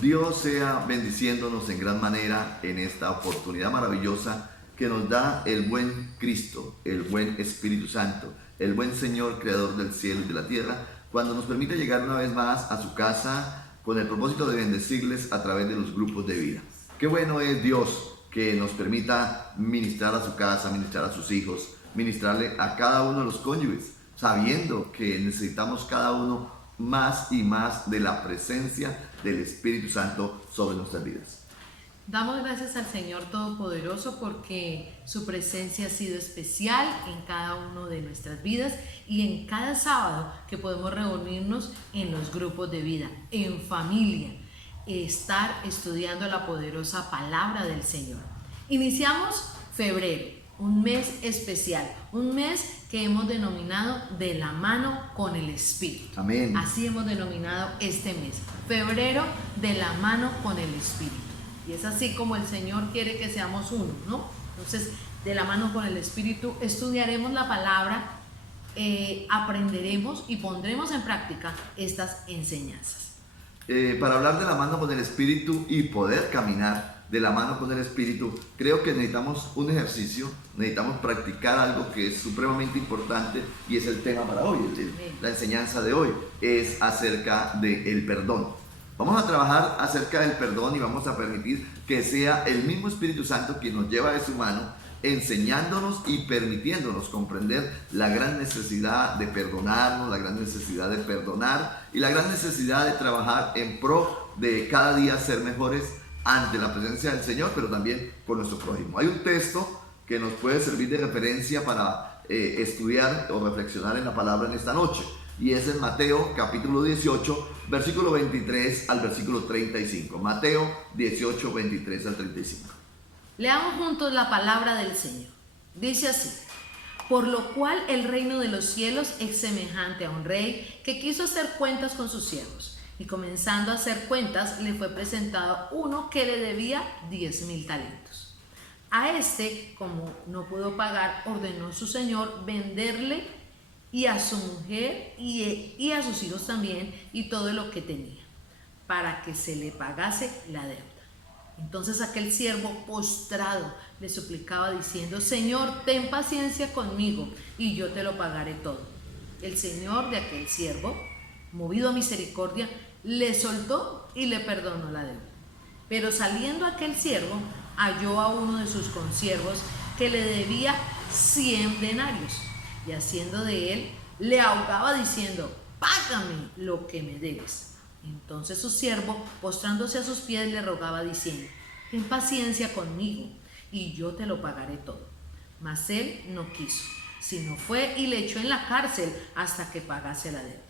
Dios sea bendiciéndonos en gran manera en esta oportunidad maravillosa que nos da el buen Cristo, el buen Espíritu Santo, el buen Señor creador del cielo y de la tierra, cuando nos permite llegar una vez más a su casa con el propósito de bendecirles a través de los grupos de vida. Qué bueno es Dios que nos permita ministrar a su casa, ministrar a sus hijos, ministrarle a cada uno de los cónyuges, sabiendo que necesitamos cada uno más y más de la presencia del Espíritu Santo sobre nuestras vidas. Damos gracias al Señor Todopoderoso porque su presencia ha sido especial en cada uno de nuestras vidas y en cada sábado que podemos reunirnos en los grupos de vida, en familia, estar estudiando la poderosa palabra del Señor. Iniciamos febrero, un mes especial, un mes que hemos denominado de la mano con el Espíritu. Amén. Así hemos denominado este mes, febrero de la mano con el Espíritu. Y es así como el Señor quiere que seamos uno, ¿no? Entonces, de la mano con el Espíritu, estudiaremos la palabra, aprenderemos y pondremos en práctica estas enseñanzas. Para hablar de la mano con el Espíritu y poder caminar de la mano con el Espíritu, creo que necesitamos un ejercicio, necesitamos practicar algo que es supremamente importante y es el tema para hoy, la enseñanza de hoy, es acerca del perdón. Vamos a trabajar acerca del perdón y vamos a permitir que sea el mismo Espíritu Santo quien nos lleva de su mano, enseñándonos y permitiéndonos comprender la gran necesidad de perdonarnos, la gran necesidad de perdonar y la gran necesidad de trabajar en pro de cada día ser mejores ante la presencia del Señor, pero también con nuestro prójimo. Hay un texto que nos puede servir de referencia para estudiar o reflexionar en la palabra en esta noche. Y es en Mateo capítulo 18, versículo 23 al versículo 35. Mateo 18, 23 al 35. Leamos juntos la palabra del Señor. Dice así: por lo cual el reino de los cielos es semejante a un rey que quiso hacer cuentas con sus siervos. Y comenzando a hacer cuentas, le fue presentado uno que le debía 10,000 talentos. A este, como no pudo pagar, ordenó su señor venderle y a su mujer y a sus hijos también, y todo lo que tenía, para que se le pagase la deuda. Entonces aquel siervo postrado le suplicaba diciendo: Señor, ten paciencia conmigo y yo te lo pagaré todo. El señor de aquel siervo, movido a misericordia, le soltó y le perdonó la deuda. Pero saliendo aquel siervo, halló a uno de sus consiervos que le debía 100 denarios. Y haciendo de él, le ahogaba diciendo: págame lo que me debes. Entonces su siervo, postrándose a sus pies, le rogaba diciendo: ten paciencia conmigo y yo te lo pagaré todo. Mas él no quiso, sino fue y le echó en la cárcel hasta que pagase la deuda.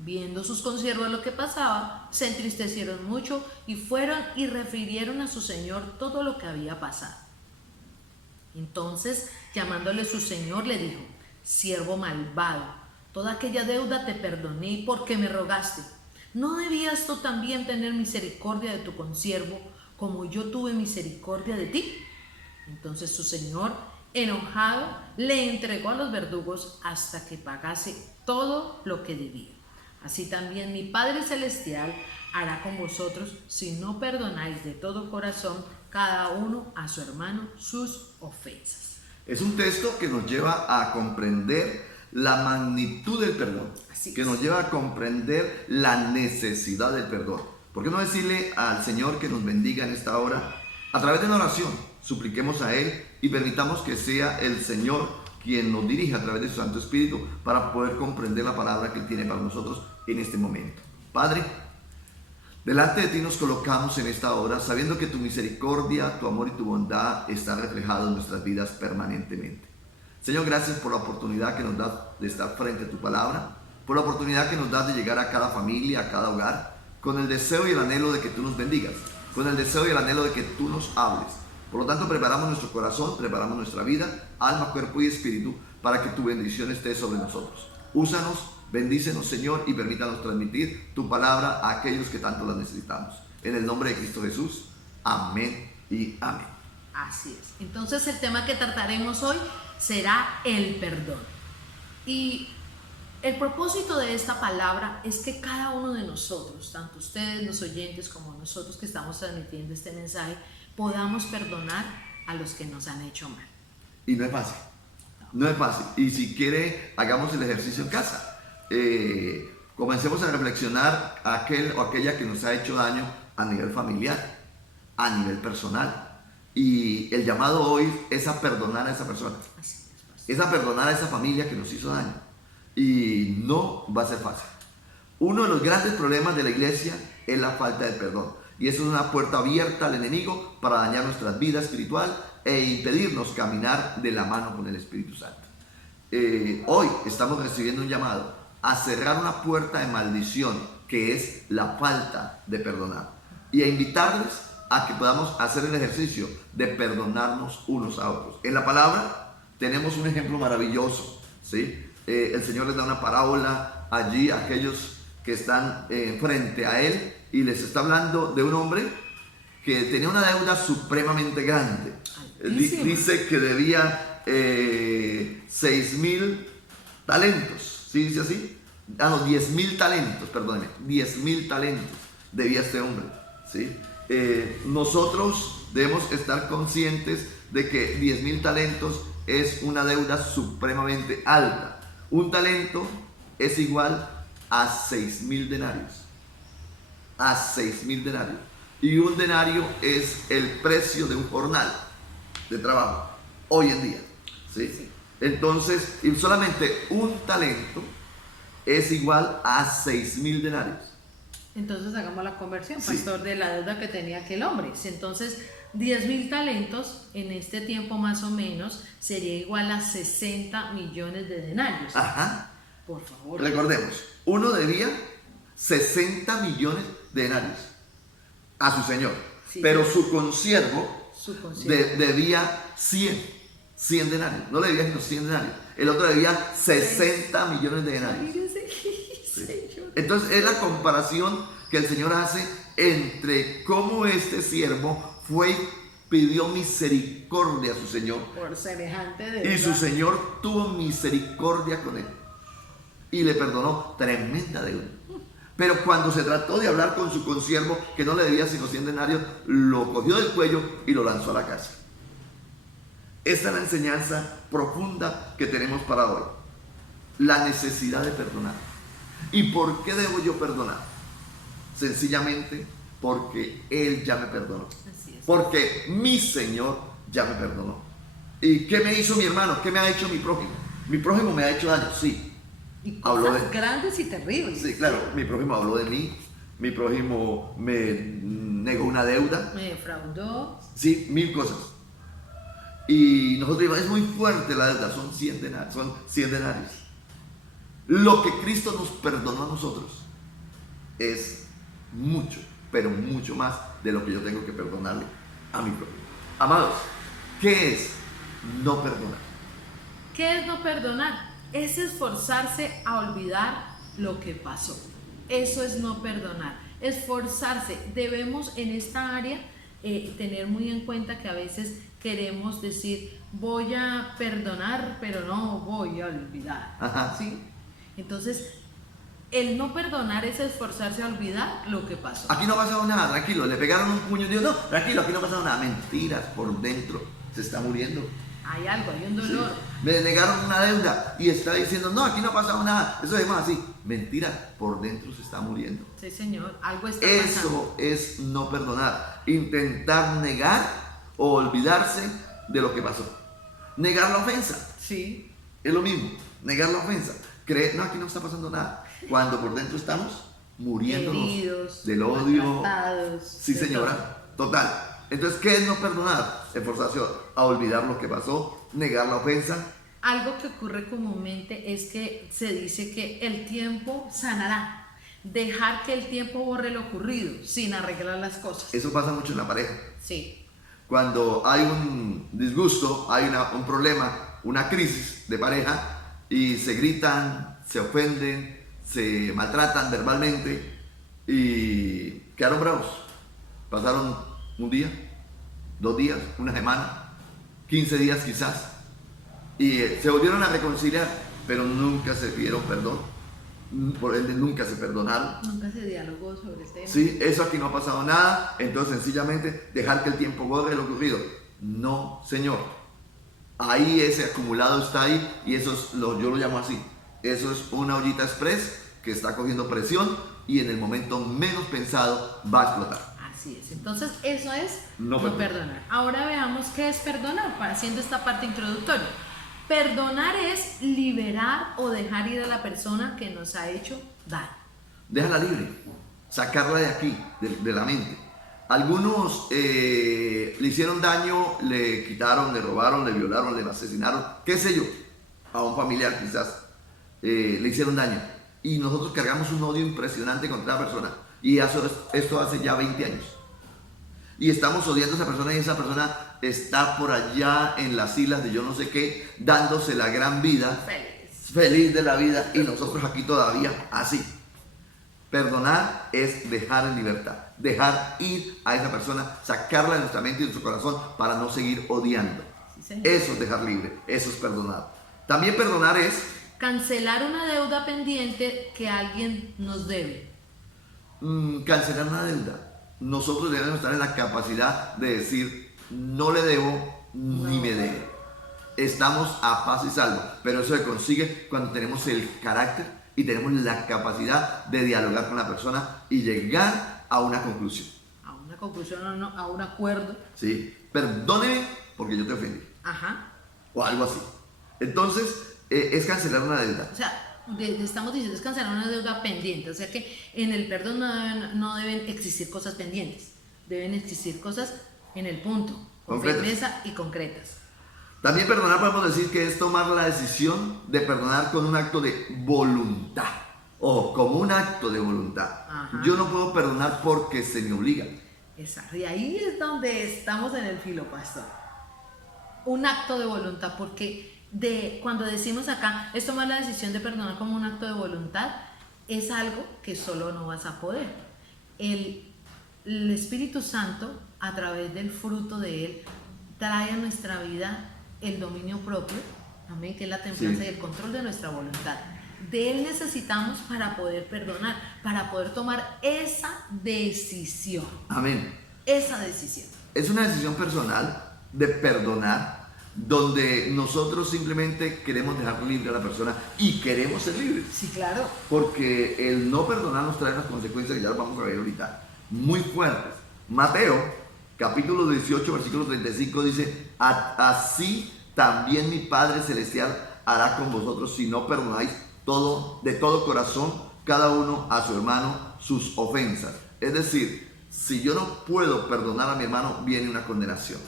Viendo sus consiervos lo que pasaba, se entristecieron mucho y fueron y refirieron a su señor todo lo que había pasado. Entonces, llamándole su señor, le dijo: siervo malvado, toda aquella deuda te perdoné porque me rogaste. ¿No debías tú también tener misericordia de tu consiervo, como yo tuve misericordia de ti? Entonces su señor, enojado, le entregó a los verdugos hasta que pagase todo lo que debía. Así también mi Padre Celestial hará con vosotros si no perdonáis de todo corazón cada uno a su hermano sus ofensas. Es un texto que nos lleva a comprender la magnitud del perdón, que nos lleva a comprender la necesidad del perdón. ¿Por qué no decirle al Señor que nos bendiga en esta hora? A través de una oración, supliquemos a Él y permitamos que sea el Señor quien nos dirija a través de su Santo Espíritu para poder comprender la palabra que Él tiene para nosotros en este momento. Padre, delante de ti nos colocamos en esta hora, sabiendo que tu misericordia, tu amor y tu bondad están reflejados en nuestras vidas permanentemente. Señor, gracias por la oportunidad que nos das de estar frente a tu palabra, por la oportunidad que nos das de llegar a cada familia, a cada hogar, con el deseo y el anhelo de que tú nos bendigas, con el deseo y el anhelo de que tú nos hables. Por lo tanto, preparamos nuestro corazón, preparamos nuestra vida, alma, cuerpo y espíritu, para que tu bendición esté sobre nosotros. Úsanos, bendícenos, Señor, y permítanos transmitir tu palabra a aquellos que tanto la necesitamos. En el nombre de Cristo Jesús, amén y amén. Así es. Entonces el tema que trataremos hoy será el perdón. Y El propósito de esta palabra es que cada uno de nosotros, tanto ustedes los oyentes como nosotros que estamos transmitiendo este mensaje, podamos perdonar a los que nos han hecho mal. Y no es fácil. No es fácil. Y si quiere, hagamos el ejercicio en casa. Comencemos a reflexionar a aquel o aquella que nos ha hecho daño a nivel familiar, a nivel personal. Y el llamado hoy es a perdonar a esa persona. Es a perdonar a esa familia que nos hizo daño. Y no va a ser fácil. Uno de los grandes problemas de la iglesia es la falta de perdón. Y eso es una puerta abierta al enemigo para dañar nuestra vida espiritual e impedirnos caminar de la mano con el Espíritu Santo. Hoy estamos recibiendo un llamado a cerrar una puerta de maldición que es la falta de perdonar. Y a invitarles a que podamos hacer el ejercicio de perdonarnos unos a otros. En la palabra tenemos un ejemplo maravilloso, ¿sí? El Señor les da una parábola allí a aquellos que están frente a Él y les está hablando de un hombre que tenía una deuda supremamente grande. Dice que debía 6,000 talentos, ¿sí dice así? No, 10,000 talentos, perdóneme, 10,000 talentos debía este hombre, ¿sí? Nosotros debemos estar conscientes de que 10,000 talentos es una deuda supremamente alta. Un talento es igual a 6,000 denarios. A 6,000 denarios. Y un denario es el precio de un jornal de trabajo hoy en día. ¿Sí? Sí. Entonces, y solamente un talento es igual a 6,000 denarios. Entonces hagamos la conversión, Sí. pastor, de la deuda que tenía aquel hombre. Entonces, 10,000 talentos en este tiempo más o menos sería igual a 60 millones de denarios. Ajá. Por favor. Recordemos, uno debía 60 millones de denarios a su señor, Sí, pero sí. su consiervo debía 100 denarios. No le debía sino 100 denarios. El otro debía 60 millones de denarios. Sí. Entonces es la comparación que el Señor hace entre cómo este siervo fue y pidió misericordia a su Señor. Por semejante deuda. Y su Señor tuvo misericordia con él. Y le perdonó tremenda deuda. Pero cuando se trató de hablar con su consiervo, que no le debía sino 100 denarios, lo cogió del cuello y lo lanzó a la cárcel. Esta es la enseñanza profunda que tenemos para hoy. La necesidad de perdonar. ¿Y por qué debo yo perdonar? Sencillamente porque Él ya me perdonó. Así es. Porque mi Señor ya me perdonó. ¿Y qué me hizo mi hermano? ¿Qué me ha hecho mi prójimo? Mi prójimo me ha hecho daño, sí. Y Habló cosas de- grandes y terribles. Sí, claro, mi prójimo habló de mí, mi prójimo me negó una deuda, Me defraudó. sí, 1,000 cosas. Y nosotros dijimos, es muy fuerte la deuda, son 100 denarios. Lo que Cristo nos perdonó a nosotros es mucho, pero mucho más de lo que yo tengo que perdonarle a mi prójimo. Amados, ¿qué es no perdonar? ¿Qué es no perdonar? Es esforzarse a olvidar lo que pasó. Eso es no perdonar. Esforzarse. Debemos en esta área tener muy en cuenta que a veces queremos decir voy a perdonar, pero no voy a olvidar. Ajá. ¿Sí? Entonces, el no perdonar es esforzarse a olvidar lo que pasó. Aquí no ha pasado nada, tranquilo, le pegaron un puño y dijo, no, tranquilo, aquí no ha pasado nada. Mentiras, por dentro se está muriendo. Hay algo, hay un dolor. Sí. Me negaron una deuda y está diciendo, no, aquí no ha pasado nada. Eso es más así. Mentira, por dentro se está muriendo. Sí, señor, algo está pasando. Eso es no perdonar. Intentar negar o olvidarse de lo que pasó. Negar la ofensa. Sí. Es lo mismo, negar la ofensa. Creer, no, aquí no está pasando nada. Cuando por dentro estamos muriéndonos Heridos, del odio. maltratados, Sí, de señora, total. Entonces, ¿qué es no perdonar? Esforzarse a olvidar lo que pasó, negar la ofensa. Algo que ocurre comúnmente es que se dice que el tiempo sanará. Dejar que el tiempo borre lo ocurrido sin arreglar las cosas. Eso pasa mucho en la pareja. Sí. Cuando hay un disgusto, hay un problema, una crisis de pareja y se gritan, se ofenden, se maltratan verbalmente y quedaron bravos. Pasaron un día, 2 días, una semana, 15 días quizás y se volvieron a reconciliar, pero nunca se pidieron perdón. por ende nunca se perdonaron. Nunca se dialogó sobre el tema. Sí, eso aquí no ha pasado nada, entonces sencillamente dejar que el tiempo borre lo ocurrido. No, Señor. Ahí ese acumulado está ahí y eso es yo lo llamo así. Eso es una ollita express que está cogiendo presión y en el momento menos pensado va a explotar. Así es. Entonces eso es No perdonar. Ahora veamos qué es perdonar, haciendo esta parte introductoria. Perdonar es liberar o dejar ir a la persona que nos ha hecho daño. Déjala libre, sacarla de aquí, de la mente. Algunos le hicieron daño, le quitaron, le robaron, le violaron, le asesinaron, qué sé yo, a un familiar quizás le hicieron daño. Y nosotros cargamos un odio impresionante contra la persona. Y esto hace ya 20 años. Y estamos odiando a esa persona y esa persona está por allá en las islas de yo no sé qué, dándose la gran vida, feliz de la vida, y nosotros aquí todavía así. Perdonar es dejar en libertad, dejar ir a esa persona, sacarla de nuestra mente y de nuestro corazón para no seguir odiando. Sí, eso es dejar libre, eso es perdonar. También perdonar es cancelar una deuda pendiente que alguien nos debe. Cancelar una deuda. Nosotros debemos estar en la capacidad de decir, no le debo ni me debe. Estamos a paz y salvo, pero eso se consigue cuando tenemos el carácter y tenemos la capacidad de dialogar con la persona y llegar a una conclusión. A una conclusión o no, a un acuerdo. Sí, perdóneme porque yo te ofendí. Ajá. O algo así. Entonces, es cancelar una deuda. O sea, estamos diciendo es cancelar una deuda pendiente, o sea que en el perdón no deben existir cosas pendientes, deben existir cosas en el punto, con firmeza y concretas. También perdonar podemos decir que es tomar la decisión de perdonar con un acto de voluntad, o como un acto de voluntad. Ajá. Yo no puedo perdonar porque se me obliga. Exacto, y ahí es donde estamos en el filo, pastor. Un acto de voluntad, porque cuando decimos acá, es tomar la decisión de perdonar como un acto de voluntad, es algo que solo no vas a poder. El Espíritu Santo, a través del fruto de Él, trae a nuestra vida el dominio propio, amén, que es la templanza y el control de nuestra voluntad. De Él necesitamos para poder perdonar, para poder tomar esa decisión. Amén. Esa decisión. Es una decisión personal de perdonar, donde nosotros simplemente queremos dejar libre a la persona y queremos ser libres. Sí, claro. Porque el no perdonar nos trae unas consecuencias que ya las vamos a ver ahorita, muy fuertes. Mateo, capítulo 18, versículo 35 dice, así también mi Padre Celestial hará con vosotros si no perdonáis de todo corazón cada uno a su hermano sus ofensas. Es decir, si yo no puedo perdonar a mi hermano, viene una condenación.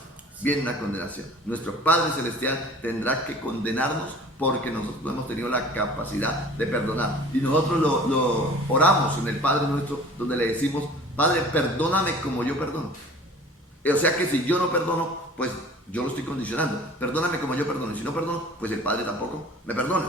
Viene una condenación. Nuestro Padre Celestial tendrá que condenarnos porque nosotros no hemos tenido la capacidad de perdonar. Y nosotros lo oramos en el Padre Nuestro, donde le decimos, Padre, perdóname como yo perdono. O sea que si yo no perdono, pues yo lo estoy condicionando. Perdóname como yo perdono. Y si no perdono, pues el Padre tampoco me perdona.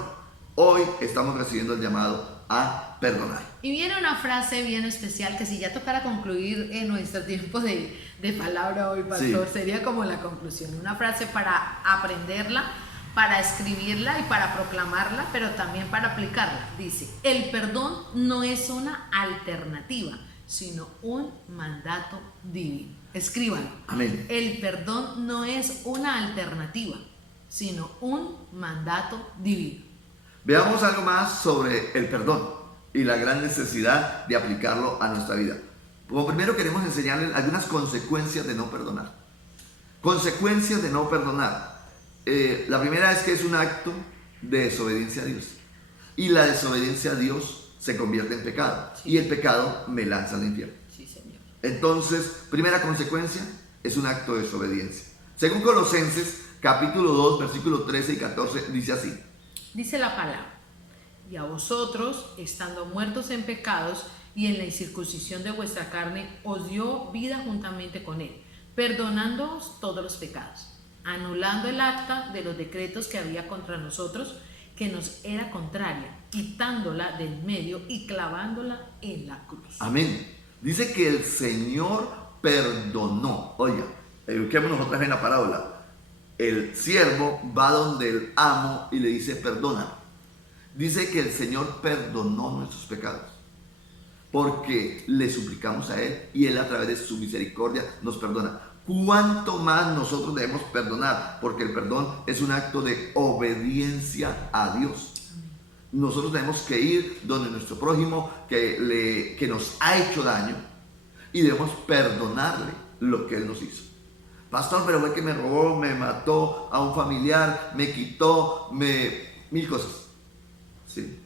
Hoy estamos recibiendo el llamado a perdonar. Y viene una frase bien especial que si ya tocara concluir en nuestro tiempo de palabra hoy, pastor, sí, sería como la conclusión. Una frase para aprenderla, para escribirla y para proclamarla, pero también para aplicarla. Dice, el perdón no es una alternativa, sino un mandato divino. Escríbanlo. Amén. El perdón no es una alternativa, sino un mandato divino. Veamos algo más sobre el perdón y la gran necesidad de aplicarlo a nuestra vida. Como primero queremos enseñarles algunas consecuencias de no perdonar. Consecuencias de no perdonar. La primera es que es un acto de desobediencia a Dios. Y la desobediencia a Dios se convierte en pecado. Sí. Y el pecado me lanza al infierno. Sí, Señor. Entonces, primera consecuencia es un acto de desobediencia. Según Colosenses, capítulo 2, versículos 13 y 14, dice así. Dice la palabra, y a vosotros, estando muertos en pecados y en la incircuncisión de vuestra carne, os dio vida juntamente con él, perdonándoos todos los pecados, anulando el acta de los decretos que había contra nosotros, que nos era contraria, quitándola del medio y clavándola en la cruz. Amén. Dice que el Señor perdonó. Oiga, busquémonos otra vez en la parábola. El siervo va donde el amo y le dice perdona. Dice que el Señor perdonó nuestros pecados porque le suplicamos a Él y Él a través de su misericordia nos perdona. ¿Cuánto más nosotros debemos perdonar? Porque el perdón es un acto de obediencia a Dios. Nosotros tenemos que ir donde nuestro prójimo que nos ha hecho daño y debemos perdonarle lo que Él nos hizo. Pastor, pero fue que me robó, me mató a un familiar, me quitó, mil cosas. Sí.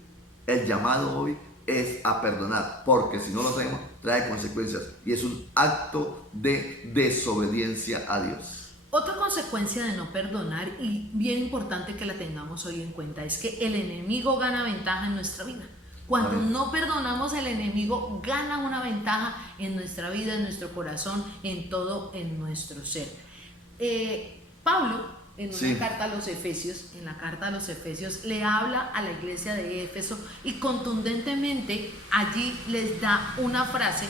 El llamado hoy es a perdonar, porque si no lo hacemos, trae consecuencias y es un acto de desobediencia a Dios. Otra consecuencia de no perdonar, y bien importante que la tengamos hoy en cuenta, es que el enemigo gana ventaja en nuestra vida. Cuando no perdonamos, el enemigo gana una ventaja en nuestra vida, en nuestro corazón, en todo, en nuestro ser. Pablo, en una carta a los Efesios, en la carta a los Efesios, le habla a la iglesia de Éfeso y contundentemente allí les da una frase,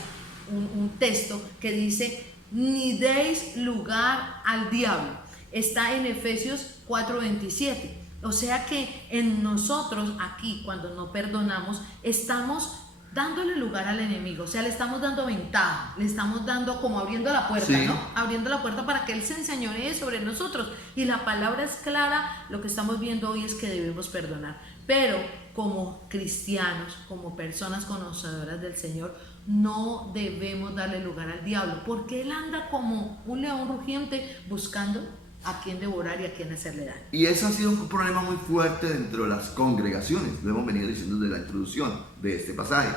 un texto que dice: ni deis lugar al diablo. Está en Efesios 4:27. O sea que en nosotros aquí, cuando no perdonamos, estamos dándole lugar al enemigo, o sea, le estamos dando ventaja, le estamos dando como abriendo la puerta, ¿no? Abriendo la puerta para que Él se enseñoree sobre nosotros. Y la palabra es clara, lo que estamos viendo hoy es que debemos perdonar. Pero como cristianos, como personas conocedoras del Señor, no debemos darle lugar al diablo, porque él anda como un león rugiente buscando a quién devorar y a quién hacerle daño. Y eso ha sido un problema muy fuerte dentro de las congregaciones, lo hemos venido diciendo desde la introducción de este pasaje,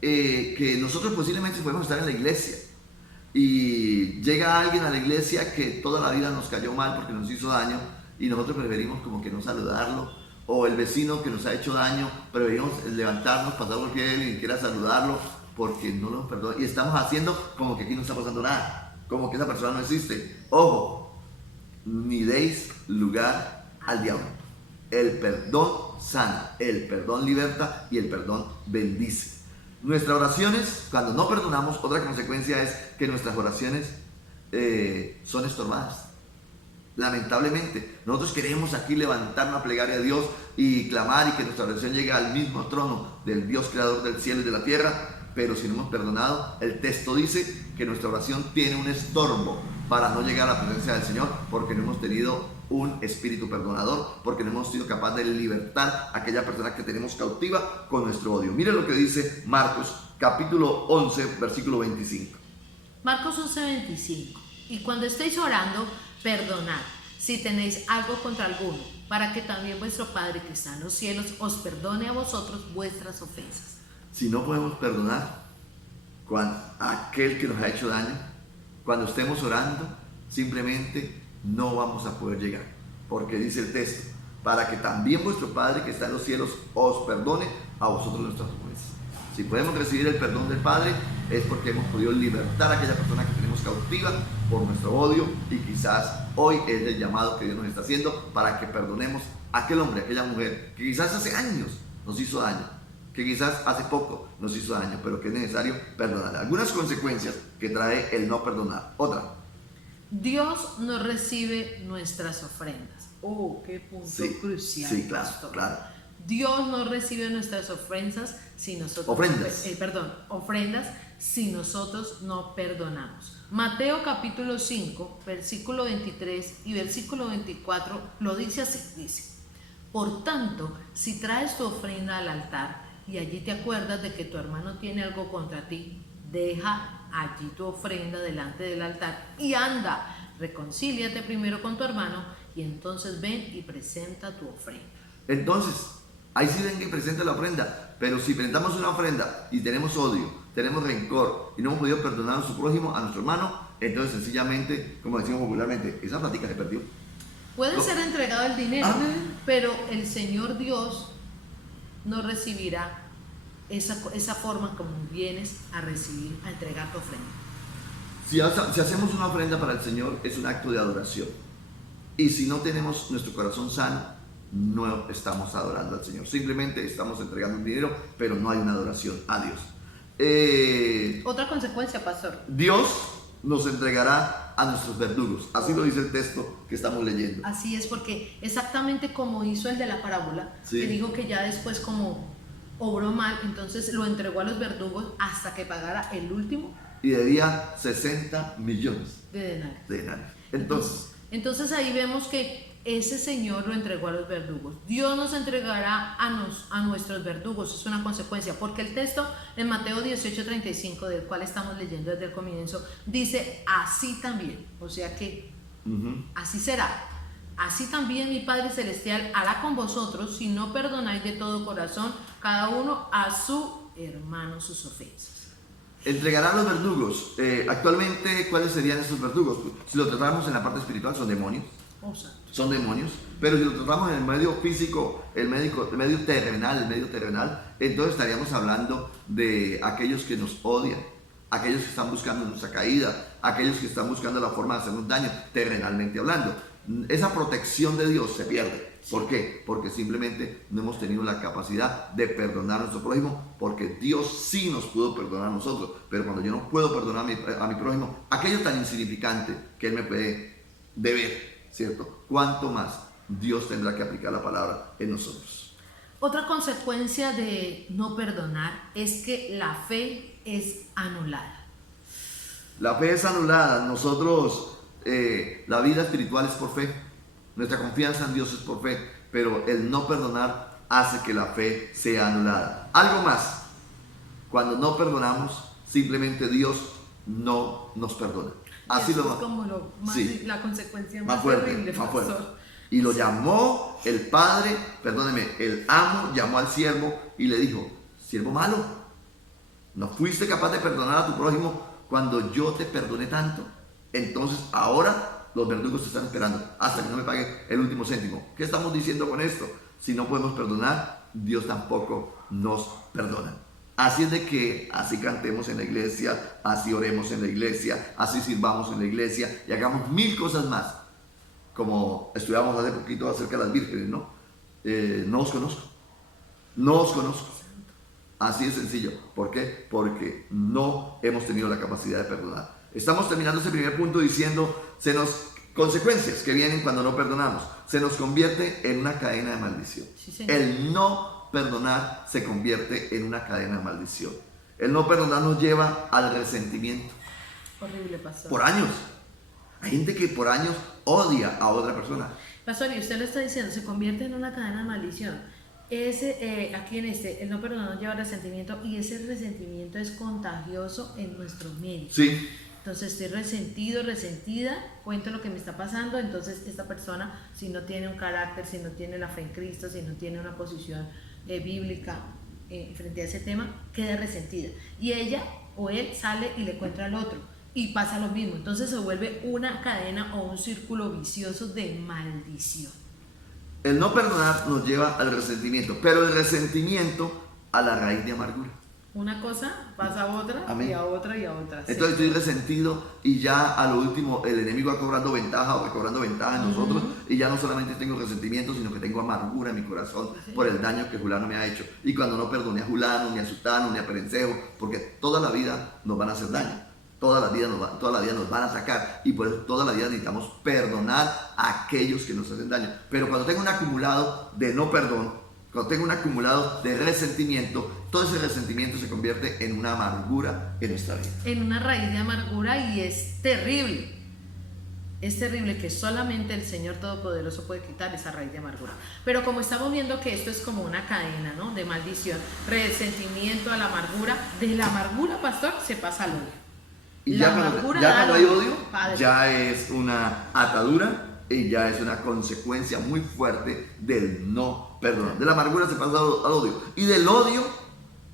que nosotros posiblemente podemos estar en la iglesia y llega alguien a la iglesia que toda la vida nos cayó mal porque nos hizo daño y nosotros preferimos como que no saludarlo, o el vecino que nos ha hecho daño, preferimos levantarnos, pasar por él y ni siquiera saludarlo porque no lo perdonamos y estamos haciendo como que aquí no está pasando nada, como que esa persona no existe. Ojo, ni deis lugar al diablo. El perdón sana, el perdón liberta y el perdón bendice. Nuestras oraciones, cuando no perdonamos, otra consecuencia es que nuestras oraciones son estorbadas. Lamentablemente, nosotros queremos aquí levantar una plegaria a Dios y clamar y que nuestra oración llegue al mismo trono del Dios creador del cielo y de la tierra, pero si no hemos perdonado, el texto dice que nuestra oración tiene un estorbo para no llegar a la presencia del Señor, porque no hemos tenido un espíritu perdonador, porque no hemos sido capaces de libertar a aquella persona que tenemos cautiva con nuestro odio. Mire lo que dice Marcos capítulo 11 versículo 25. Marcos 11:25. Y cuando estéis orando, perdonad si tenéis algo contra alguno, para que también vuestro Padre que está en los cielos os perdone a vosotros vuestras ofensas. Si no podemos perdonar a aquel que nos ha hecho daño, cuando estemos orando, simplemente no vamos a poder llegar, porque dice el texto, para que también vuestro Padre que está en los cielos os perdone a vosotros nuestras ofensas. Si podemos recibir el perdón del Padre, es porque hemos podido libertar a aquella persona que tenemos cautiva por nuestro odio, y quizás hoy es el llamado que Dios nos está haciendo para que perdonemos a aquel hombre, a aquella mujer que quizás hace años nos hizo daño, que quizás hace poco nos hizo daño, pero que es necesario perdonar. Algunas consecuencias que trae el no perdonar. Otra. Dios no recibe nuestras ofrendas. Oh, qué punto crucial. Sí, claro. Dios no recibe nuestras ofrendas si nosotros ofrendas si nosotros no perdonamos. Mateo capítulo 5, versículo 23 y versículo 24 lo dice así, dice: por tanto, si traes tu ofrenda al altar y allí te acuerdas de que tu hermano tiene algo contra ti, deja allí tu ofrenda delante del altar y anda, reconcíliate primero con tu hermano y entonces ven y presenta tu ofrenda. Entonces, ahí sí ven que presenta la ofrenda, pero si presentamos una ofrenda y tenemos odio, tenemos rencor y no hemos podido perdonar a su prójimo, a nuestro hermano, entonces sencillamente, como decimos popularmente, esa plática se perdió. Puede ser entregado el dinero, pero el Señor Dios no recibirá esa forma como vienes a recibir, a entregar tu ofrenda. Si hacemos una ofrenda para el Señor, es un acto de adoración. Y si no tenemos nuestro corazón sano, no estamos adorando al Señor. Simplemente estamos entregando un dinero, pero no hay una adoración a Dios. Otra consecuencia, pastor. Dios nos entregará a nuestros verdugos. Así lo dice el texto que estamos leyendo. Así es, porque exactamente como hizo el de la parábola, Sí. que dijo que ya después como obró mal, entonces lo entregó a los verdugos hasta que pagara el último Y debía 60 millones de denarios. de denarios. Entonces ahí vemos que ese Señor lo entregó a los verdugos. Dios nos entregará a nuestros verdugos, es una consecuencia, porque el texto en Mateo 18:35, del cual estamos leyendo desde el comienzo, dice así también, o sea que así será. Así también mi Padre Celestial hará con vosotros si no perdonáis de todo corazón cada uno a su hermano sus ofensas. Entregará a los verdugos. Actualmente, ¿cuáles serían esos verdugos? Si lo tratamos en la parte espiritual, son demonios. Son demonios. Pero si lo tratamos en el medio físico, el medio terrenal, entonces estaríamos hablando de aquellos que nos odian, aquellos que están buscando nuestra caída, aquellos que están buscando la forma de hacernos daño, terrenalmente hablando. Esa protección de Dios se pierde. ¿Por qué? Porque simplemente no hemos tenido la capacidad de perdonar a nuestro prójimo, porque Dios sí nos pudo perdonar a nosotros, pero cuando yo no puedo perdonar a mi prójimo, aquello tan insignificante que él me puede deber, ¿cierto? ¿Cuánto más Dios tendrá que aplicar la palabra en nosotros? Otra consecuencia de no perdonar es que la fe es anulada. La fe es anulada. Nosotros, la vida espiritual es por fe. Nuestra confianza en Dios es por fe, pero el no perdonar hace que la fe sea anulada. Algo más, cuando no perdonamos, simplemente Dios no nos perdona. Así Eso lo es como sí, la consecuencia más fuerte, terrible, más fuerte. pastor. Y lo llamó el padre, perdóneme, el amo llamó al siervo y le dijo: siervo malo, ¿no fuiste capaz de perdonar a tu prójimo cuando yo te perdoné tanto? Entonces ahora los verdugos te están esperando hasta que no me pague el último céntimo. ¿Qué estamos diciendo con esto? Si no podemos perdonar, Dios tampoco nos perdona. Así es de que así cantemos en la iglesia, así oremos en la iglesia, así sirvamos en la iglesia y hagamos mil cosas más. Como estudiamos hace poquito acerca de las vírgenes, ¿no? No os conozco. No os conozco. Así de sencillo. ¿Por qué? Porque no hemos tenido la capacidad de perdonar. Estamos terminando ese primer punto diciendo consecuencias que vienen cuando no perdonamos. Se nos convierte en una cadena de maldición. Sí, El no perdonar se convierte en una cadena de maldición. El no perdonar nos lleva al resentimiento. Horrible, pastor. Por años. Hay gente que por años odia a otra persona. Pastor, y usted lo está diciendo, se convierte en una cadena de maldición. Aquí el no perdonar nos lleva al resentimiento, y ese resentimiento es contagioso en nuestro medio. Sí. Entonces estoy resentido, resentida, cuento lo que me está pasando, entonces esta persona, si no tiene un carácter, si no tiene la fe en Cristo, si no tiene una posición bíblica frente a ese tema, queda resentida. Y ella o él sale y le cuenta al otro, y pasa lo mismo. Entonces se vuelve una cadena o un círculo vicioso de maldición. El no perdonar nos lleva al resentimiento, pero el resentimiento a la raíz de amargura. Una cosa pasa a otra. Amén. Y a otra y a otra. Entonces estoy resentido y ya a lo último el enemigo va cobrando ventaja o recobrando ventaja en nosotros, y ya no solamente tengo resentimiento, sino que tengo amargura en mi corazón por el daño que Julano me ha hecho. Y cuando no perdoné a Julano, ni a Sutano, ni a Perencejo, porque toda la vida nos van a hacer daño, toda la vida nos van a atacar, y por eso toda la vida necesitamos perdonar a aquellos que nos hacen daño. Pero cuando tengo un acumulado de no perdón, cuando tengo un acumulado de resentimiento, todo ese resentimiento se convierte en una amargura en nuestra vida. En una raíz de amargura, y es terrible. Es terrible que solamente el Señor Todopoderoso puede quitar esa raíz de amargura. Pero como estamos viendo que esto es como una cadena, ¿no?, de maldición, resentimiento a la amargura, de la amargura, pastor, se pasa al odio. Y ya cuando hay odio, ya es una atadura y ya es una consecuencia muy fuerte del no perdón. De la amargura se pasa al odio, y del odio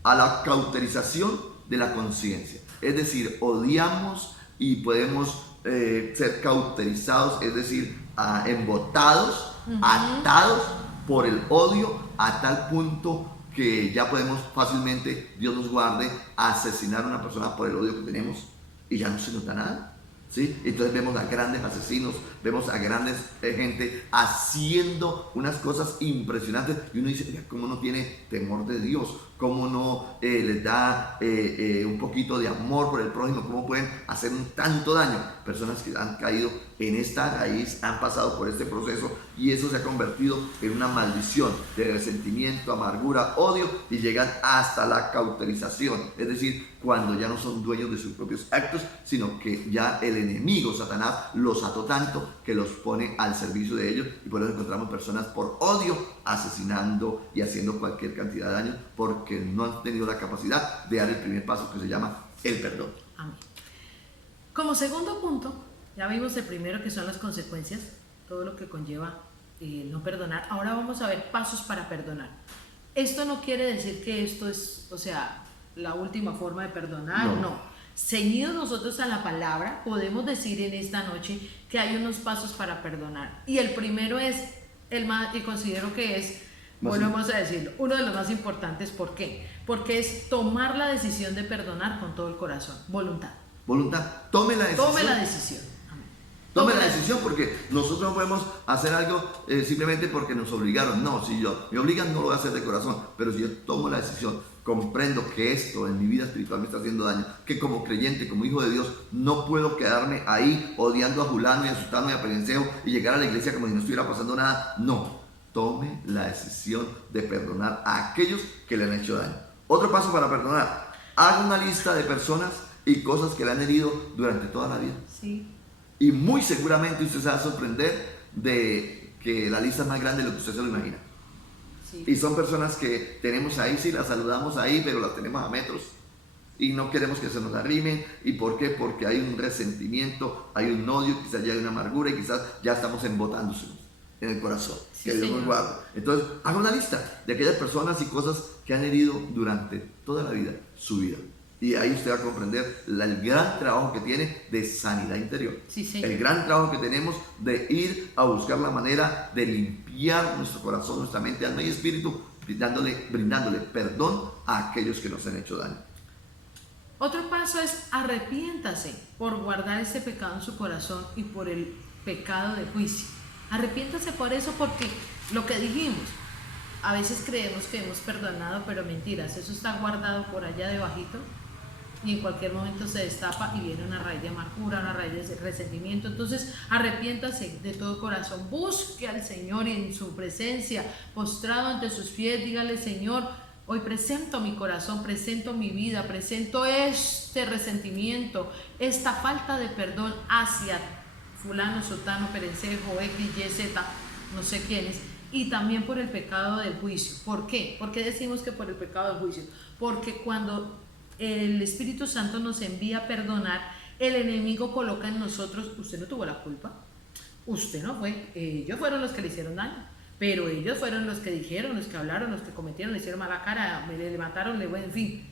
a la cauterización de la conciencia. Es decir, odiamos y podemos ser cauterizados, es decir, embotados, atados por el odio, a tal punto que ya podemos fácilmente, Dios nos guarde, asesinar a una persona por el odio que tenemos, y ya no se nota nada. ¿Sí? Entonces vemos a grandes asesinos, vemos a grandes gente haciendo unas cosas impresionantes, y uno dice: ¿cómo no tiene temor de Dios? cómo no les da un poquito de amor por el prójimo, cómo pueden hacer un tanto daño. Personas que han caído en esta raíz, han pasado por este proceso y eso se ha convertido en una maldición de resentimiento, amargura, odio y llegan hasta la cauterización. Es decir, cuando ya no son dueños de sus propios actos, sino que ya el enemigo, Satanás, los ató tanto que los pone al servicio de ellos, y por eso encontramos personas por odio asesinando y haciendo cualquier cantidad de daño porque no han tenido la capacidad de dar el primer paso, que se llama el perdón. Amén. Como segundo punto, ya vimos el primero, que son las consecuencias, todo lo que conlleva no perdonar. Ahora vamos a ver pasos para perdonar. Esto no quiere decir que esto es, o sea, la última forma de perdonar, no. Ceñidos nosotros a la palabra, podemos decir en esta noche que hay unos pasos para perdonar. Y el primero es el más, y considero que es, volvemos a decirlo, uno de los más importantes. ¿Por qué? Porque es tomar la decisión de perdonar con todo el corazón. Voluntad. Tome la decisión. Tome la decisión. Tome la decisión, porque nosotros no podemos hacer algo simplemente porque nos obligaron. No, si me obligan, no lo voy a hacer de corazón. Pero si yo tomo la decisión, comprendo que esto en mi vida espiritual me está haciendo daño, que como creyente, como hijo de Dios, no puedo quedarme ahí odiando a Julano y a Sutano y a Perencejo y llegar a la iglesia como si no estuviera pasando nada. No, tome la decisión de perdonar a aquellos que le han hecho daño. Otro paso para perdonar: haga una lista de personas y cosas que le han herido durante toda la vida. Sí. Y muy seguramente usted se va a sorprender de que la lista es más grande de lo que usted se lo imagina. Sí. Y son personas que tenemos ahí, sí, las saludamos ahí, pero las tenemos a metros y no queremos que se nos arrimen. ¿Y por qué? Porque hay un resentimiento, hay un odio, quizás ya hay una amargura y quizás ya estamos embotándose en el corazón. Sí, que Dios nos guarde. Entonces, haga una lista de aquellas personas y cosas que han herido durante toda la vida, su vida. Y ahí usted va a comprender el gran trabajo que tiene de sanidad interior. Sí, el gran trabajo que tenemos de ir a buscar la manera de limpiar nuestro corazón, nuestra mente, alma y espíritu, brindándole perdón a aquellos que nos han hecho daño. Otro paso es arrepiéntase por guardar ese pecado en su corazón y por el pecado de juicio. Arrepiéntase por eso, porque lo que dijimos, a veces creemos que hemos perdonado, pero mentiras, eso está guardado por allá debajito y en cualquier momento se destapa y viene una raíz de amargura, una raíz de resentimiento. Entonces arrepiéntase de todo corazón, busque al Señor en su presencia, postrado ante sus pies, dígale: Señor, hoy presento mi corazón, presento mi vida, presento este resentimiento, esta falta de perdón hacia fulano, sotano, perencejo, X, Y, Z, no sé quiénes, y también por el pecado del juicio. ¿Por qué? ¿Por qué decimos que por el pecado del juicio? Porque cuando el Espíritu Santo nos envía a perdonar, el enemigo coloca en nosotros: usted no tuvo la culpa, usted no fue, ellos fueron los que le hicieron daño, pero ellos fueron los que dijeron, los que hablaron, los que cometieron, le hicieron mala cara, le mataron, en fin.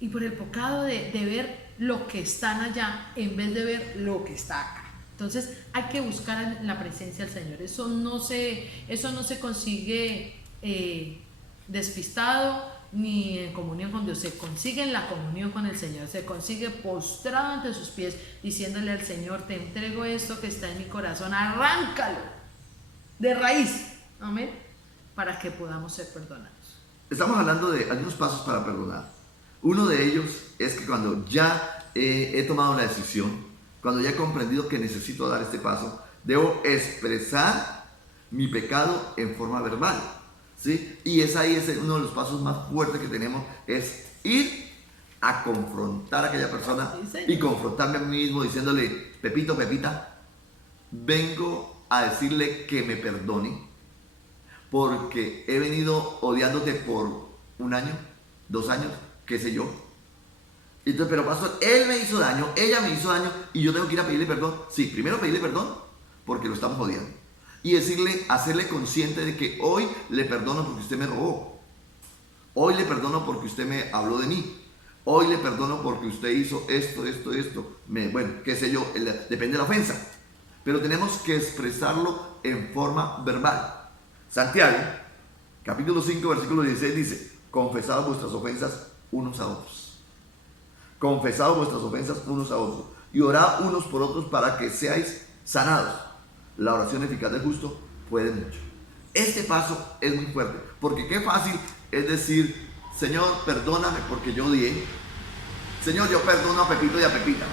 Y por el pecado de ver lo que están allá en vez de ver lo que está acá. Entonces hay que buscar la presencia del Señor. Eso no se consigue despistado ni en comunión con Dios. Se consigue en la comunión con el Señor. Se consigue postrado ante sus pies, diciéndole al Señor: te entrego esto que está en mi corazón, arráncalo de raíz, amén, para que podamos ser perdonados. Estamos hablando de algunos pasos para perdonar. Uno de ellos es que cuando ya he tomado la decisión, cuando ya he comprendido que necesito dar este paso, debo expresar mi pecado en forma verbal, ¿sí? Y es uno de los pasos más fuertes que tenemos, es ir a confrontar a aquella persona y confrontarme a mí mismo diciéndole: Pepito, Pepita, vengo a decirle que me perdone porque he venido odiándote por 1 año, 2 años, qué sé yo. Entonces, pero pastor, él me hizo daño, ella me hizo daño y yo tengo que ir a pedirle perdón. Sí, primero pedirle perdón porque lo estamos odiando. Y hacerle consciente de que hoy le perdono porque usted me robó. Hoy le perdono porque usted me habló de mí. Hoy le perdono porque usted hizo esto. Bueno, qué sé yo, depende de la ofensa. Pero tenemos que expresarlo en forma verbal. Santiago, capítulo 5, versículo 16 dice: confesad vuestras ofensas unos a otros. Confesad vuestras ofensas unos a otros y orad unos por otros para que seáis sanados. La oración eficaz del justo puede mucho. Este paso es muy fuerte, porque qué fácil es decir: Señor, perdóname porque yo odié. Señor, yo perdono a Pepito y a Pepita,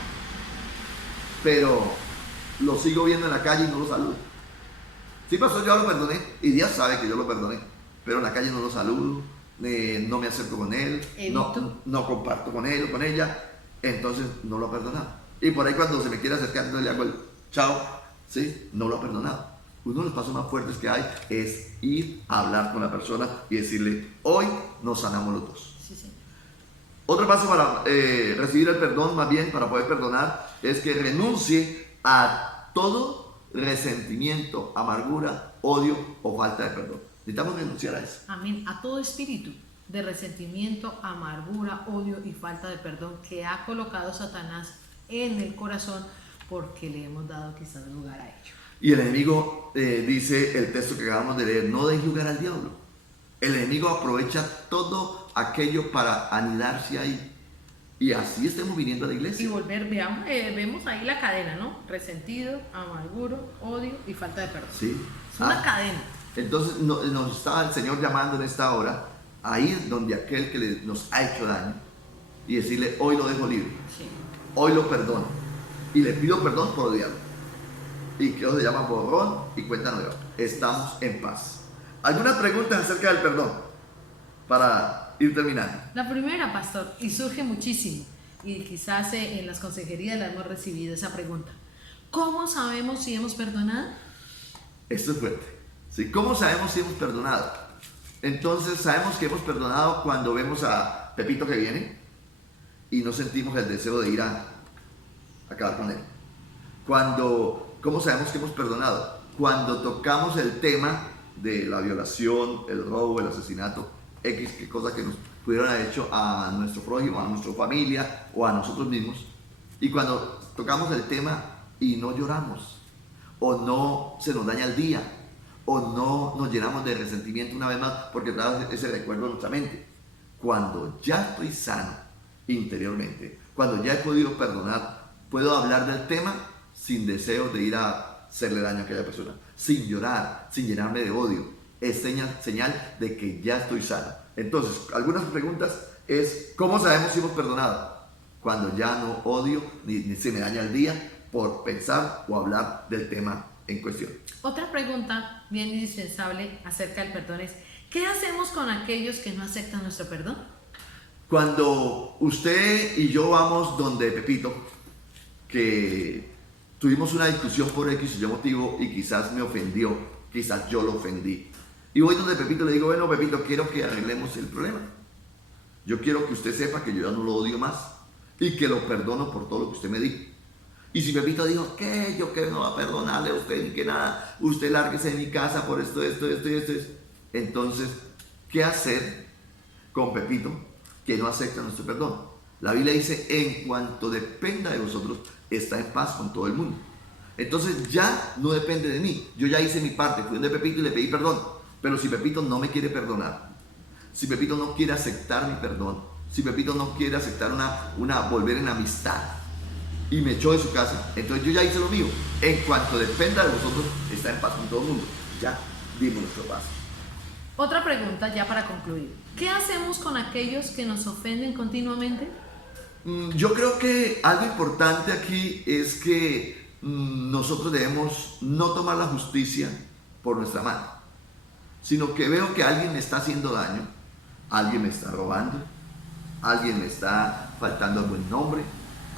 pero lo sigo viendo en la calle y no lo saludo. Sí, pastor, yo lo perdoné y Dios sabe que yo lo perdoné, pero en la calle no lo saludo, no me acerco con él, no comparto con él o con ella, entonces no lo ha perdonado. Y por ahí cuando se me quiere acercar, no le hago el chao, ¿sí? No lo ha perdonado. Uno de los pasos más fuertes que hay es ir a hablar con la persona y decirle, hoy nos sanamos los dos. Sí, sí. Otro paso para recibir el perdón, más bien para poder perdonar, es que renuncie a todo resentimiento, amargura, odio o falta de perdón. Necesitamos renunciar a eso. Amén. A todo espíritu de resentimiento, amargura, odio y falta de perdón que ha colocado Satanás en el corazón porque le hemos dado quizás lugar a ello. Y el enemigo, dice el texto que acabamos de leer, no deje lugar al diablo. El enemigo aprovecha todo aquello para anidarse ahí. Y así estemos viniendo a la iglesia. Y vemos ahí la cadena, ¿no? Resentido, amargura, odio y falta de perdón. Sí. Es una cadena. Entonces nos está el Señor llamando en esta hora, ahí donde aquel que nos ha hecho daño, y decirle, hoy lo dejo libre. Sí. Hoy lo perdono. Y le pido perdón por odiarlo. Y que se llama borrón y cuenta nueva. Estamos en paz. ¿Algunas preguntas acerca del perdón? Para ir terminando. La primera, pastor, y surge muchísimo, y quizás en las consejerías la hemos recibido esa pregunta. ¿Cómo sabemos si hemos perdonado? Esto es fuerte. ¿Sí? ¿Cómo sabemos si hemos perdonado? Entonces sabemos que hemos perdonado cuando vemos a Pepito que viene y no sentimos el deseo de ir a acabar con él. ¿Cómo sabemos que hemos perdonado? Cuando tocamos el tema de la violación, el robo, el asesinato, X, qué cosa que nos pudieron haber hecho a nuestro prójimo, a nuestra familia o a nosotros mismos. Y cuando tocamos el tema y no lloramos, o no se nos daña el día, o no nos llenamos de resentimiento una vez más porque trae ese recuerdo en nuestra mente. Cuando ya estoy sano interiormente, cuando ya he podido perdonar, puedo hablar del tema sin deseo de ir a hacerle daño a aquella persona, sin llorar, sin llenarme de odio. Es señal de que ya estoy sano. Entonces, algunas preguntas es, ¿cómo sabemos si hemos perdonado? Cuando ya no odio ni se me daña el día por pensar o hablar del tema en cuestión. Otra pregunta bien indispensable acerca del perdón es, ¿qué hacemos con aquellos que no aceptan nuestro perdón? Cuando usted y yo vamos donde Pepito, que tuvimos una discusión por X y Y motivo y quizás me ofendió, quizás yo lo ofendí. Y voy donde Pepito le digo, bueno, Pepito, quiero que arreglemos el problema. Yo quiero que usted sepa que yo ya no lo odio más y que lo perdono por todo lo que usted me dijo. Y si Pepito dijo, ¿qué? Yo que no va a perdonarle a usted ni que nada, usted lárguese de mi casa por esto. Entonces, ¿qué hacer con Pepito que no acepta nuestro perdón? La Biblia dice, en cuanto dependa de vosotros, está en paz con todo el mundo. Entonces ya no depende de mí. Yo ya hice mi parte, fui donde Pepito y le pedí perdón. Pero si Pepito no me quiere perdonar, si Pepito no quiere aceptar mi perdón, si Pepito no quiere aceptar volver en amistad y me echó de su casa, entonces yo ya hice lo mío. En cuanto dependa de vosotros, está en paz con todo el mundo. Ya dimos nuestro paso. Otra pregunta ya para concluir. ¿Qué hacemos con aquellos que nos ofenden continuamente? Yo creo que algo importante aquí es que nosotros debemos no tomar la justicia por nuestra mano, sino que veo que alguien me está haciendo daño, alguien me está robando, alguien me está faltando al buen nombre,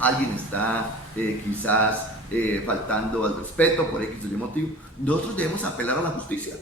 alguien está quizás faltando al respeto por X o Y motivo. Nosotros debemos apelar a la justicia.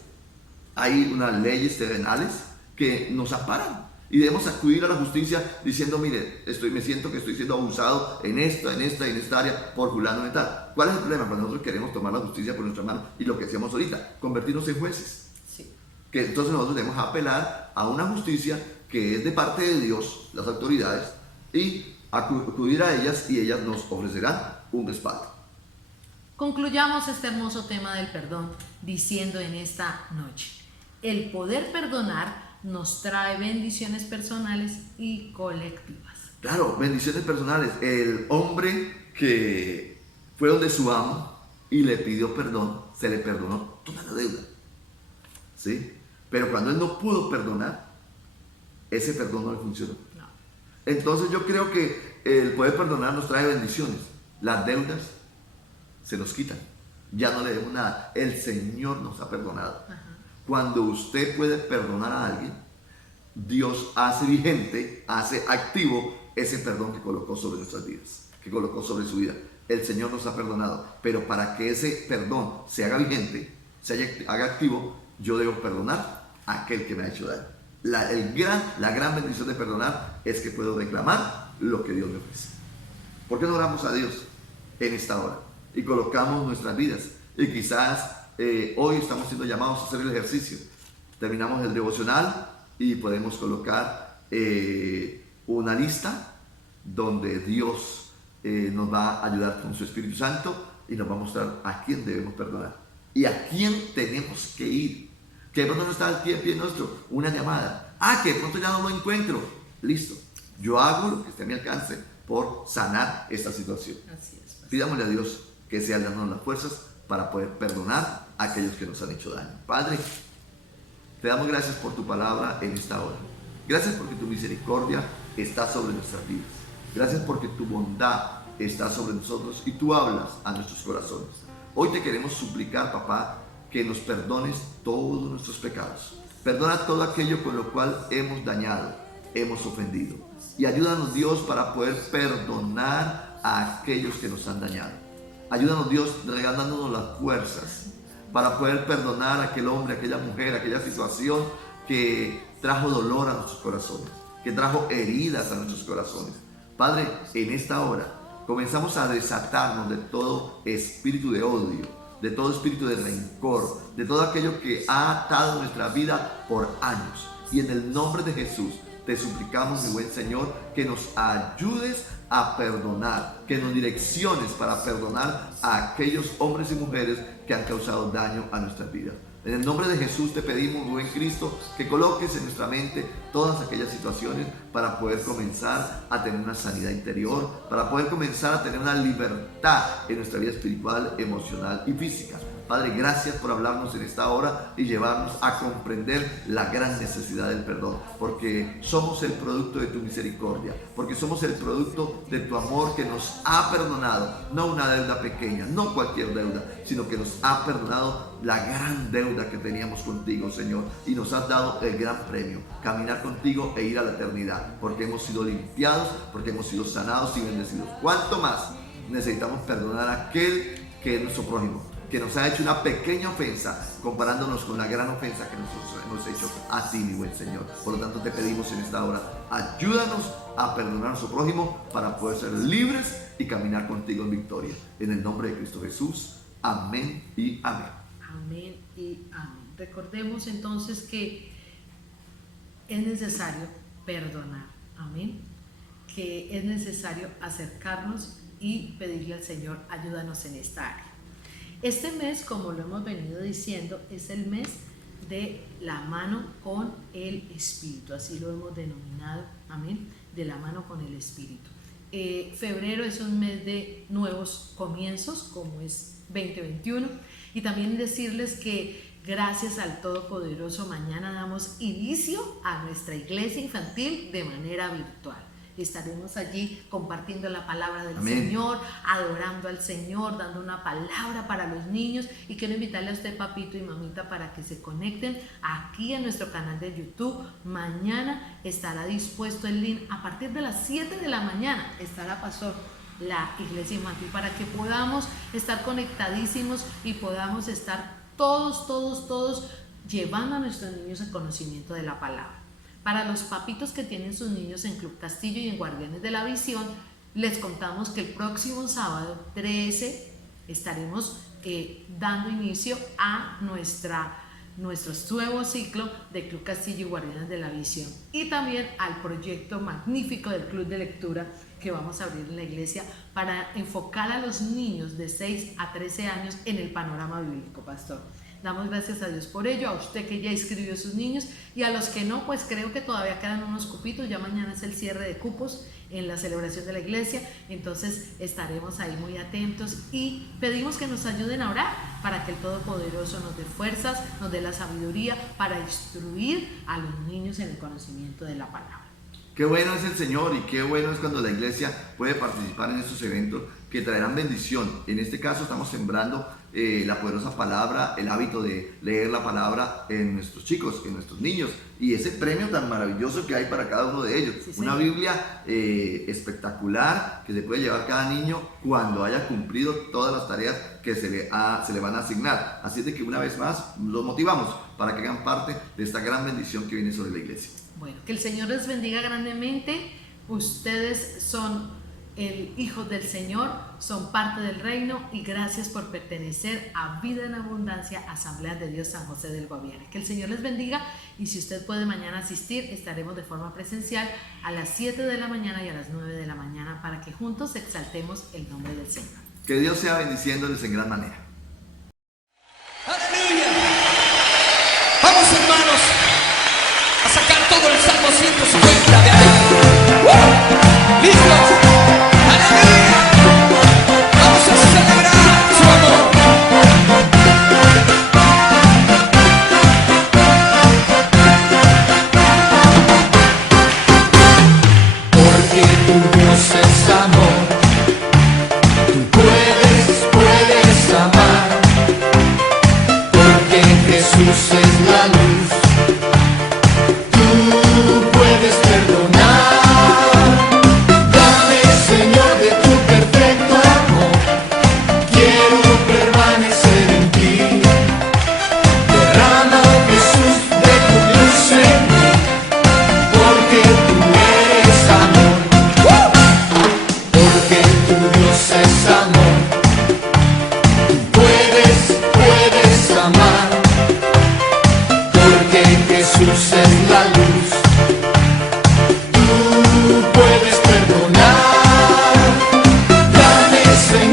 Hay unas leyes terrenales que nos amparan y debemos acudir a la justicia diciendo, mire, me siento que estoy siendo abusado en esta área por fulano y tal. ¿Cuál es el problema? Cuando nosotros queremos tomar la justicia por nuestra mano y lo que hacemos ahorita, convertirnos en jueces. Sí. Que entonces nosotros debemos apelar a una justicia que es de parte de Dios, las autoridades, y acudir a ellas y ellas nos ofrecerán un respaldo. Concluyamos este hermoso tema del perdón diciendo en esta noche, el poder perdonar nos trae bendiciones personales y colectivas. Claro, bendiciones personales. El hombre que fue donde su amo y le pidió perdón, se le perdonó toda la deuda. ¿Sí? Pero cuando él no pudo perdonar, ese perdón no le funcionó. No. Entonces yo creo que el poder perdonar nos trae bendiciones. Las deudas se nos quitan. Ya no le debemos nada. El Señor nos ha perdonado. Ajá. Cuando usted puede perdonar a alguien, Dios hace vigente, hace activo ese perdón que colocó sobre nuestras vidas, que colocó sobre su vida. El Señor nos ha perdonado, pero para que ese perdón se haga vigente, haga activo, yo debo perdonar a aquel que me ha hecho daño. La gran bendición de perdonar es que puedo reclamar lo que Dios me ofrece. ¿Por qué no oramos a Dios en esta hora y colocamos nuestras vidas? Y quizás hoy estamos siendo llamados a hacer el ejercicio. Terminamos el devocional y podemos colocar una lista donde Dios nos va a ayudar con su Espíritu Santo y nos va a mostrar a quién debemos perdonar y a quién tenemos que ir. Que de pronto no está al pie nuestro, una llamada. Que de pronto ya no lo encuentro. Listo, yo hago lo que esté a mi alcance por sanar esta situación. Así es, pastor. Pidámosle a Dios que sea dándonos las fuerzas para poder perdonar a aquellos que nos han hecho daño. Padre, te damos gracias por tu palabra en esta hora. Gracias porque tu misericordia está sobre nuestras vidas. Gracias porque tu bondad está sobre nosotros y tú hablas a nuestros corazones. Hoy te queremos suplicar, papá, que nos perdones todos nuestros pecados. Perdona todo aquello con lo cual hemos dañado, hemos ofendido. Y ayúdanos, Dios, para poder perdonar a aquellos que nos han dañado. Ayúdanos, Dios, regalándonos las fuerzas para poder perdonar a aquel hombre, a aquella mujer, a aquella situación que trajo dolor a nuestros corazones, que trajo heridas a nuestros corazones. Padre, en esta hora comenzamos a desatarnos de todo espíritu de odio, de todo espíritu de rencor, de todo aquello que ha atado nuestra vida por años. Y en el nombre de Jesús te suplicamos, mi buen Señor, que nos ayudes a perdonar, que nos direcciones para perdonar a aquellos hombres y mujeres que han causado daño a nuestras vidas. En el nombre de Jesús te pedimos, buen Cristo, que coloques en nuestra mente todas aquellas situaciones para poder comenzar a tener una sanidad interior, para poder comenzar a tener una libertad en nuestra vida espiritual, emocional y física. Padre, gracias por hablarnos en esta hora y llevarnos a comprender la gran necesidad del perdón, porque somos el producto de tu misericordia, porque somos el producto de tu amor que nos ha perdonado, no una deuda pequeña, no cualquier deuda, sino que nos ha perdonado la gran deuda que teníamos contigo, Señor, y nos has dado el gran premio, caminar contigo e ir a la eternidad, porque hemos sido limpiados, porque hemos sido sanados y bendecidos. ¿Cuánto más necesitamos perdonar a aquel que es nuestro prójimo, que nos ha hecho una pequeña ofensa comparándonos con la gran ofensa que nosotros hemos hecho a ti, mi buen Señor? Por lo tanto, te pedimos en esta hora, ayúdanos a perdonar a nuestro prójimo para poder ser libres y caminar contigo en victoria. En el nombre de Cristo Jesús, amén y amén. Amén y amén. Recordemos entonces que es necesario perdonar, amén, que es necesario acercarnos y pedirle al Señor, ayúdanos en esta área. Este mes, como lo hemos venido diciendo, es el mes de la mano con el Espíritu, así lo hemos denominado, amén, de la mano con el Espíritu. Febrero es un mes de nuevos comienzos, como es 2021, y también decirles que gracias al Todopoderoso mañana damos inicio a nuestra iglesia infantil de manera virtual. Estaremos allí compartiendo la palabra del Amén. Señor, adorando al Señor, dando una palabra para los niños, y quiero invitarle a usted, papito y mamita, para que se conecten aquí en nuestro canal de YouTube. Mañana estará dispuesto el link a partir de las 7 de la mañana, estará pastor la iglesia infantil, para que podamos estar conectadísimos y podamos estar todos llevando a nuestros niños el conocimiento de la palabra. Para los papitos que tienen sus niños en Club Castillo y en Guardianes de la Visión, les contamos que el próximo sábado 13 estaremos dando inicio a nuestro nuevo ciclo de Club Castillo y Guardianes de la Visión, y también al proyecto magnífico del Club de Lectura que vamos a abrir en la iglesia para enfocar a los niños de 6 a 13 años en el panorama bíblico, pastor. Damos gracias a Dios por ello, a usted que ya inscribió a sus niños y a los que no, pues creo que todavía quedan unos cupitos, ya mañana es el cierre de cupos en la celebración de la iglesia, entonces estaremos ahí muy atentos y pedimos que nos ayuden a orar para que el Todopoderoso nos dé fuerzas, nos dé la sabiduría para instruir a los niños en el conocimiento de la palabra. Qué bueno es el Señor y qué bueno es cuando la iglesia puede participar en estos eventos que traerán bendición. En este caso estamos sembrando la poderosa palabra, el hábito de leer la palabra en nuestros chicos, en nuestros niños, y ese premio tan maravilloso que hay para cada uno de ellos. Sí, una Biblia espectacular que se puede llevar cada niño cuando haya cumplido todas las tareas que se le van a asignar. Así es de que una vez más los motivamos para que hagan parte de esta gran bendición que viene sobre la iglesia. Bueno, que el Señor les bendiga grandemente. Ustedes son el Hijo del Señor, son parte del reino y gracias por pertenecer a Vida en Abundancia, Asamblea de Dios San José del Guaviare. Que el Señor les bendiga y si usted puede mañana asistir, estaremos de forma presencial a las 7 de la mañana y a las 9 de la mañana para que juntos exaltemos el nombre del Señor. Que Dios sea bendiciéndoles en gran manera. ¡Aleluya! Vamos, hermanos, a sacar todo el Salmo 150 de ahí. ¿Listos? ¡Aleluya! Vamos a celebrar su amor. Porque tu Dios es amor, tú puedes amar. Porque Jesús es la luz, tú puedes perdonar. Dame, Señor, de tu perfecto amor, quiero permanecer en ti. Derrama, Jesús, de tu luz en mí, porque tú eres amor. Porque tu Dios es amor, tú puedes amar. Porque Jesús es la luz, tú puedes perdonar. Dame, Señor,